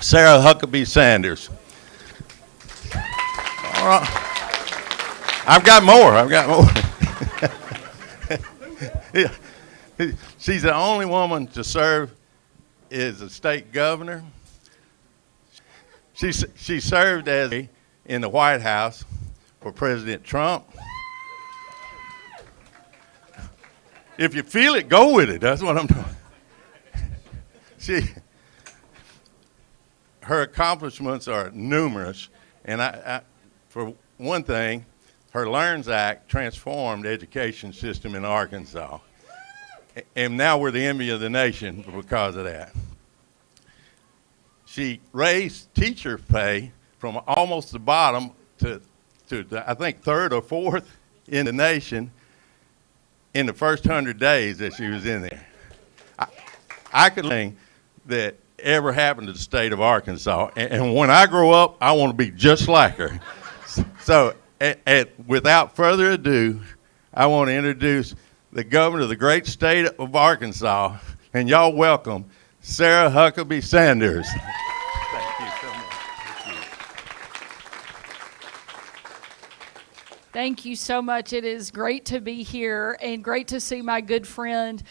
Sarah Huckabee Sanders. All right. I've got more. Yeah. She's the only woman to serve as a state governor. She served as in the White House for President Trump. If you feel it, go with it. That's what I'm doing. Her accomplishments are numerous, and for one thing, her LEARNS Act transformed the education system in Arkansas, and now we're the envy of the nation because of that. She raised teacher pay from almost the bottom to I think third or fourth in the nation in the first 100 days that she was in there. I could think that ever happened to the state of Arkansas. And when I grow up, I want to be just like her. So without further ado, I want to introduce the governor of the great state of Arkansas, and y'all welcome Sarah Huckabee Sanders. Thank you so much. Thank you so much. It is great to be here and great to see my good friend.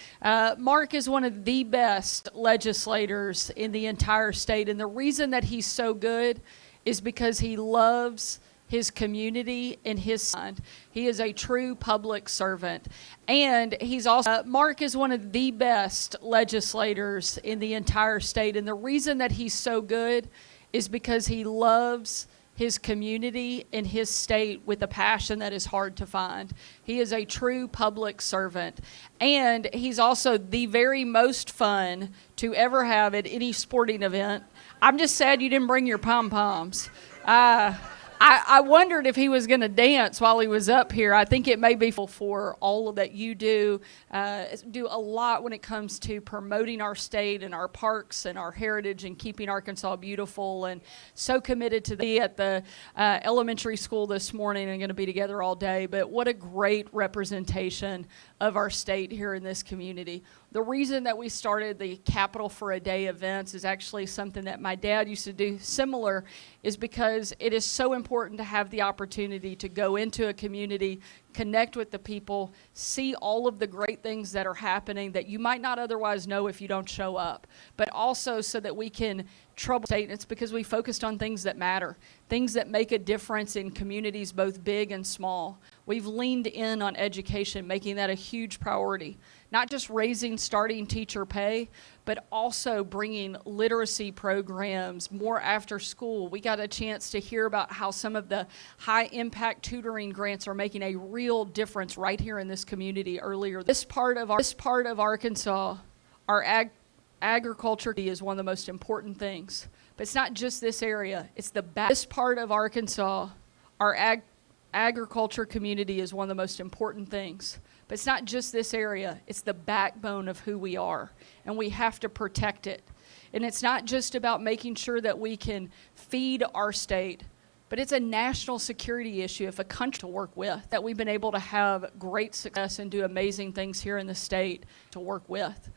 Mark is one of the best legislators in the entire state. And the reason that he's so good is because he loves his community and his son. He is a true public servant. And he's also, Mark is one of the best legislators in the entire state. And the reason that he's so good is because he loves his community and his state with a passion that is hard to find. He is a true public servant. And he's also the very most fun to ever have at any sporting event. I'm just sad you didn't bring your pom-poms. I wondered if he was going to dance while he was up here. I think it may be for all of that you do a lot when it comes to promoting our state and our parks and our heritage and keeping Arkansas beautiful, and so committed to be at the elementary school this morning and going to be together all day. But what a great representation of our state here in this community. The reason that we started the Capital for a Day events is actually something that my dad used to do similar, is because it is so important to have the opportunity to go into a community, connect with the people, see all of the great things that are happening that you might not otherwise know if you don't show up, but also so that we can trouble state. And it's because we focused on things that matter, things that make a difference in communities both big and small. We've leaned in on education, making that a huge priority. Not just raising starting teacher pay, but also bringing literacy programs, more after school. We got a chance to hear about how some of the high impact tutoring grants are making a real difference right here in this community earlier. This part of Arkansas, our ag Agriculture is one of the most important things. But it's not just this area. It's this part of Arkansas. Our agriculture community is one of the most important things. But it's not just this area. It's the backbone of who we are. And we have to protect it. And it's not just about making sure that we can feed our state, but it's a national security issue if a country to work with, that we've been able to have great success and do amazing things here in the state to work with.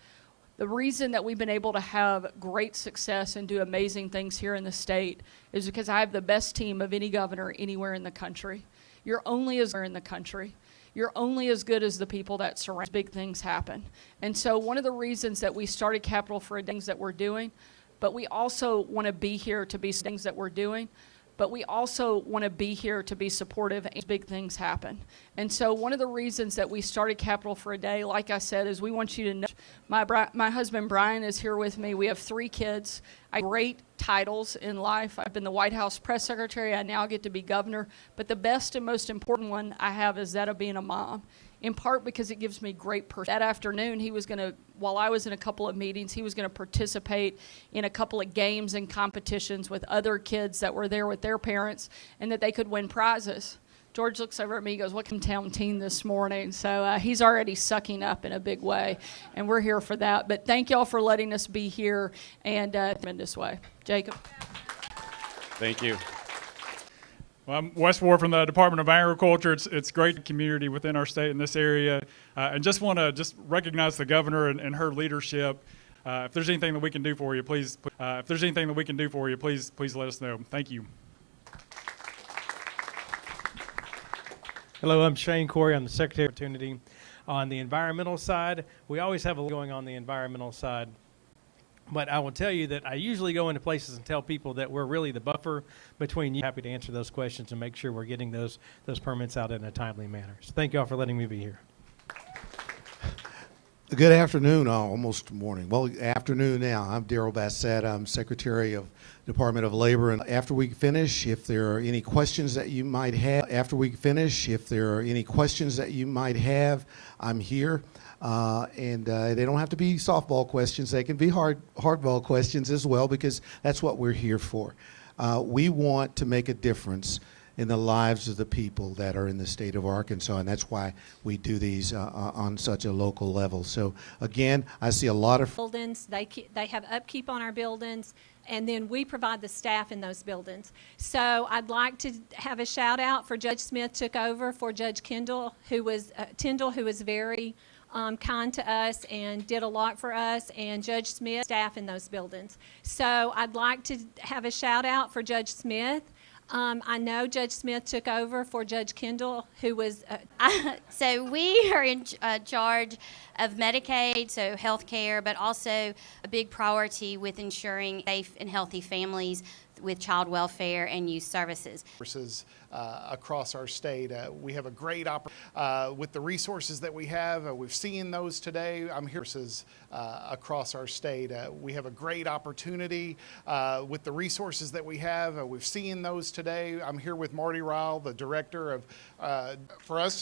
The reason that we've been able to have great success and do amazing things here in the state is because I have the best team of any governor anywhere in the country. You're only as good in the country. You're only as good as the people that surround. Big things happen. And so one of the reasons that we started Capital for a Day, things that we're doing, but we also want to be here to be things that we're doing, but we also want to be here to be supportive as big things happen. And so one of the reasons that we started Capital for a Day, like I said, is we want you to know my husband Brian is here with me. We have 3 kids. I have great titles in life. I've been the White House press secretary. I now get to be governor. But the best and most important one I have is that of being a mom, in part because it gives me great That afternoon, he was going to, while I was in a couple of meetings, he was going to participate in a couple of games and competitions with other kids that were there with their parents, and that they could win prizes. George looks over at me and goes, "What can town team this morning?" So he's already sucking up in a big way, and we're here for that. But thank y'all for letting us be here and tremendous way. Jacob. Thank you. Well, I'm Wes Ward from the Department of Agriculture. It's great community within our state in this area, and just want to recognize the governor and her leadership. If there's anything that we can do for you, please. If there's anything that we can do for you, please let us know. Thank you. Hello, I'm Shane Corey. I'm the Secretary of Opportunity. On the environmental side, we always have a lot going on the environmental side. But I will tell you that I usually go into places and tell people that we're really the buffer between you. Happy to answer those questions and make sure we're getting those permits out in a timely manner. So thank you all for letting me be here. Good afternoon, almost morning. Well, afternoon now. I'm Darrell Bassett. I'm Secretary of Department of Labor. And after we finish, if there are any questions that you might have, I'm here. And they don't have to be softball questions. They can be hardball questions as well, because that's what we're here for. We want to make a difference in the lives of the people that are in the state of Arkansas, and that's why we do these on such a local level. So again, I see a lot of buildings. They have upkeep on our buildings, and then we provide the staff in those buildings. So I'd like to have a shout out for Judge Smith took over for Judge Tyndall, who was very kind to us and did a lot for us, and Judge Smith staff in those buildings. So I'd like to have a shout out for Judge Smith. I know Judge Smith took over for Judge Kendall, who was... So we are in charge of Medicaid, so health care, but also a big priority with ensuring safe and healthy families with child welfare and youth services. Across our state. We have a great opportunity with the resources that we have. We've seen those today. I'm here across our state. We have a great opportunity with the resources that we have. We've seen those today. I'm here with Marty Ryle, the director of, for us,